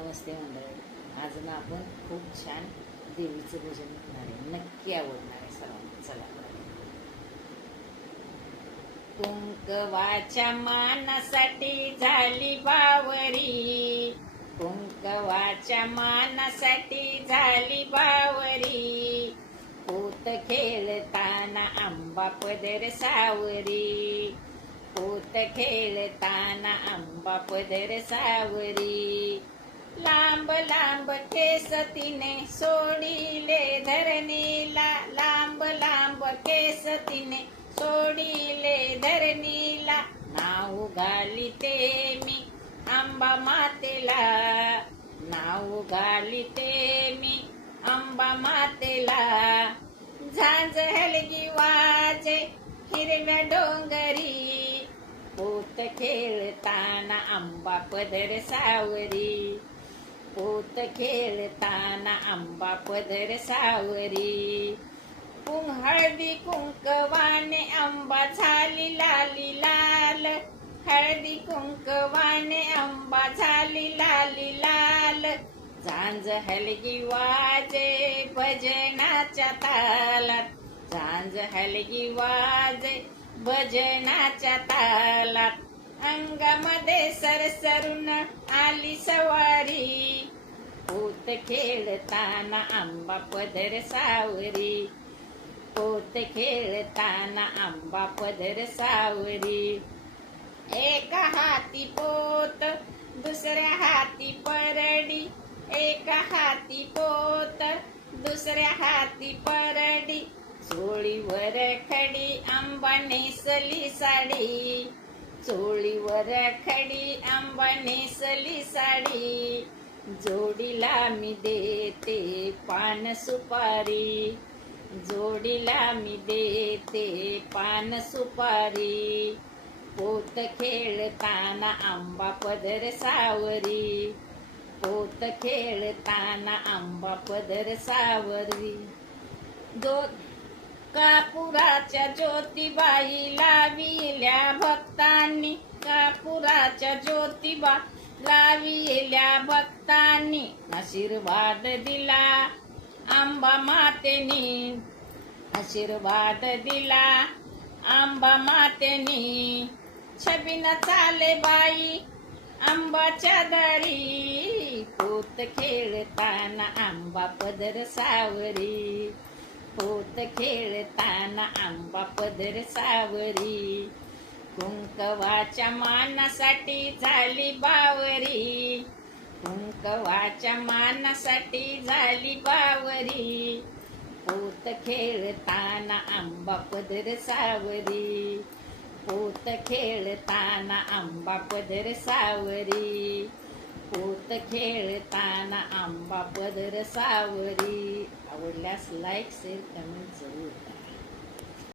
नमस्ते मंडळी. आज ना आपण खूप छान देवीचं भजन ऐकणार आहे. नक्की आवडणार आहे सर्वांना. चला, कुंकवाच्या मानासाठी झाली बावरी, कुंकवाच्या मानासाठी झाली बावरी, पोत खेळताना आंबा पदर सावरी, पोत खेळताना आंबा पदर सावरी, लांब लांब केस तिने सोडिले धरणीला, लांब लांब केस तिने सोडिले धरणीला, नाव घालिते मी आंबा मातेला, नाव घालिते मी आंबा मातेला, झांज हलगी वाजे हिरव्या डोंगरी, पोत खेळताना आंबा पदर सावरी, पोत खेळताना आंबा पदर सावरी, हळदी कुंकवाने आंबा झाली लाली लाल, हळदी कुंकवाने आंबा झाली लाली लाल, झांज हलगी वाजे भजनाच्या तालात, झांज हलगी वाजे भजनाच्या तालात, अंगामध्ये सरसरून आली सवारी, पोत खेळताना आंबा पदर सावरी, पोत खेळताना आंबा पदर सावरी, एका हाती पोत दुसऱ्या हाती परडी, एका हाती पोत दुसऱ्या हाती परडी, चोळीवर खडी आंबा नेसली साडी, चोळीवर खडी आंबा नेसली साडी, जोडीला मी देते पान सुपारी, जोडीला मी देते पान सुपारी, पोत खेळताना आंबा पदर सावरी, पोत खेळताना आंबा पदर सावरी, कापुराच्या ज्योतिबाई लाविल्या भक्तांनी, कापुराच्या ज्योतिबा लाविल्या भक्तांनी, आशीर्वाद दिला आंबा मातेनी, आशीर्वाद दिला आंबा मातेनी, छबिन चाले बाई आंबाच्या दारी, पोत खेळताना आंबा पदर सावरी, पोत खेळताना आंबा पदर सावरी, कुंकवाच्या मानासाठी झाली बावरी, कुंकवाच्या मानासाठी झाली बावरी, पोत खेळताना आंबा पदर सावरी, पोत खेळताना आंबा पदर सावरी, पोत खेळताना आंबा पदर सावरी. आवडल्यास लाईक शेअर कमेंट जरूर करा.